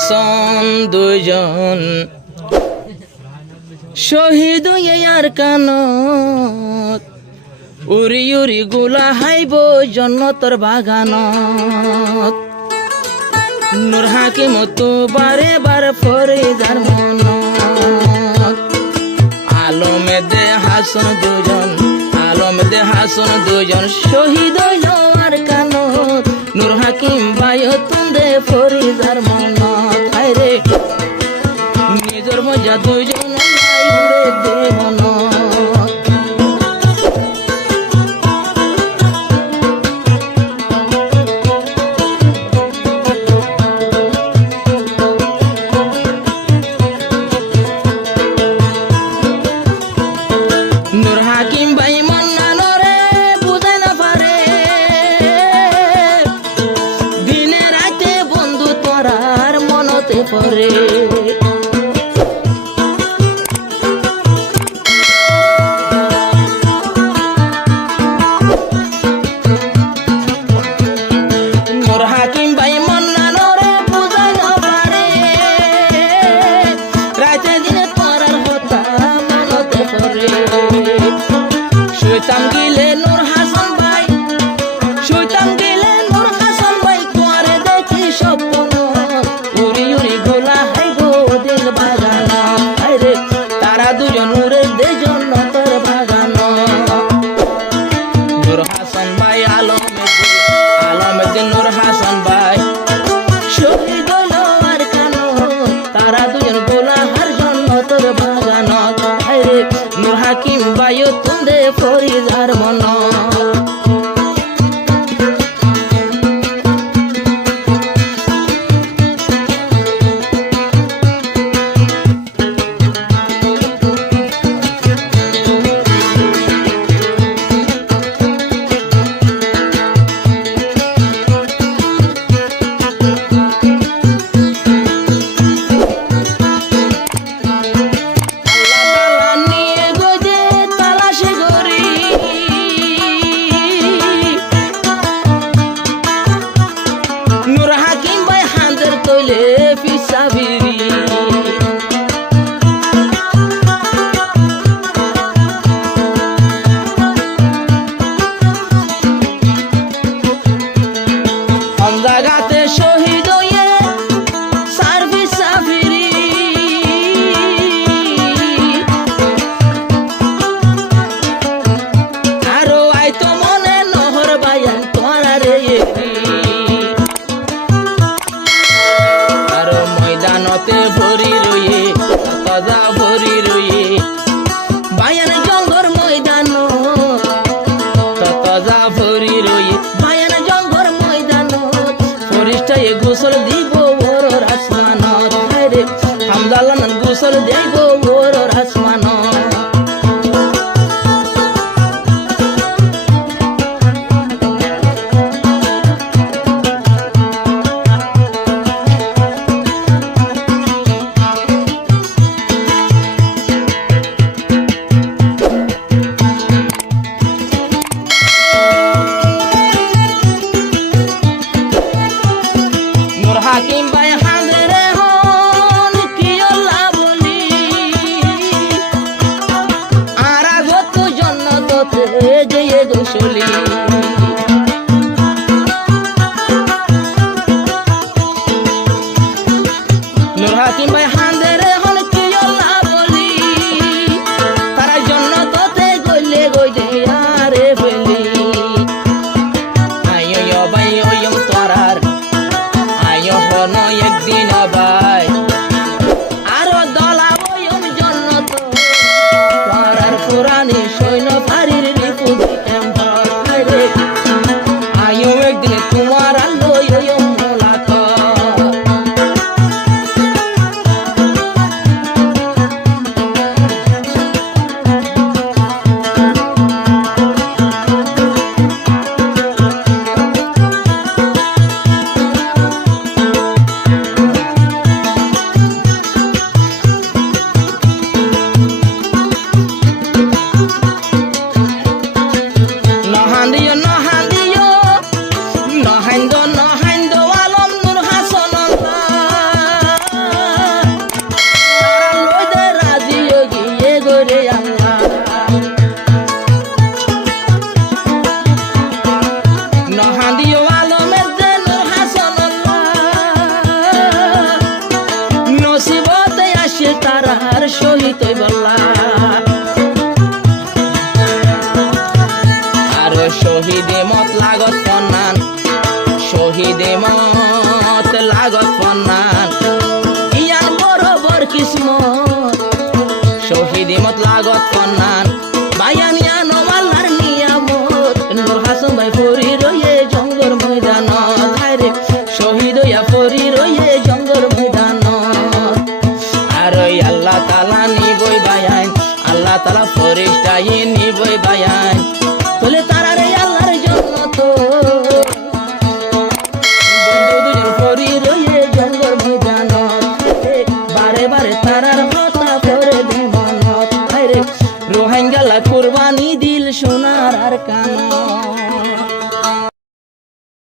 হাসন দুজন শহীদ আর কানত উরি উরি গোলা হাইব জন্নতর বাগানত নূর হাকিম তো বারে বার ফরিদার মনত আলমদে হাসন দুজন শহীদ আর কানত নূর হাকিম বায়তুন্দে ফরিদার মনত হায়রে নিজর মজা দুজন উড়ে দে মনত নূর হাকিম ভাই মন্নানো রে বুঝে না পারে দিনে রাতে বন্ধু তোরার মনতে পড়ে নূর হাকিম ভাই মন্নানো রে বুঝে না পারে রাতে দিনে তোরার কথা মনতে পড়ে শৈতান গিলে নূর হাসান ভাই তোরে দেখি স্বপ্ন উড়ি উড়ি গোলা হাইব দিল বাগান হায়রে তারা দুজন উড়ে দে জন্নতর বাগান নূর হাসান ভাই আলমদ্দিন নূর হাসান ভাই শহীদ হইল আর কানো তারা দুজন গোলা হার জন্নতর বাগান হায়রে নূর হাকিম ভাই তুন্দে ফরিদার মন নূর হাকিম ভাই হাঁদের তৈলে পিসাবিরি জাগাতে শহীদ হয়ে সার্ভিস সাফিরি আরো আইতো মনে নহর বায়ান তোরা রে ময়দানতে ভরি রয়ে তাজা ভরি রয়ে বায়ান জঙ্গর ময়দান তাজা ভরি রয়ে বায়ান জঙ্গর ময়দান ফরিস্তায় গোসল দিব ওর আসমানত হায়রে হামদালান গোসল দেব ওর আসমানত নূর হাকিম ভাই হাঁদরে হন কি আল্লাহ বলি আর আগত জন্নততে যেয়ে গোসলি নূর হাকিম ভাই হাঁদরে হন কি আল্লাহ বলি তারা জন্নততে গইলে গইলে আরে ফেলি আইয়ো ভাই ওয়ম তোরার একদিন ভাই আরো দলা ওয়ম জন্নত পারার পুরানি সৈন্য ফারির রিপু রে আয়ো একদিন তোমার আলো ওয়ম মোলাক শহীদে মত লাগত ফন্নান ইয়ান বরাবর কিসমত শহীদে মত লাগত ফন্নান বায়ান ইয়ান আল্লাহর নিয়ামত নূর হাসন ভাই ফরি রয়ে জঙ্গর ময়দানত হায়রে শহীদ হইয়া ফরি রয়ে জঙ্গর ময়দানত আর ওই আল্লাহ তাআলা নিবই বায়ান আল্লাহ তাআলা ফেরেশতাই নিবই বায়ান বলে তারা রে আল্লাহর জন্য তো বন্ধু দুজন ফরি রয়ে জঙ্গল ময়দানত বারে বারে তারার কথা করে দেমানত হায়রে রোহিঙ্গালা কুরবানি দিল সোনার আর কানত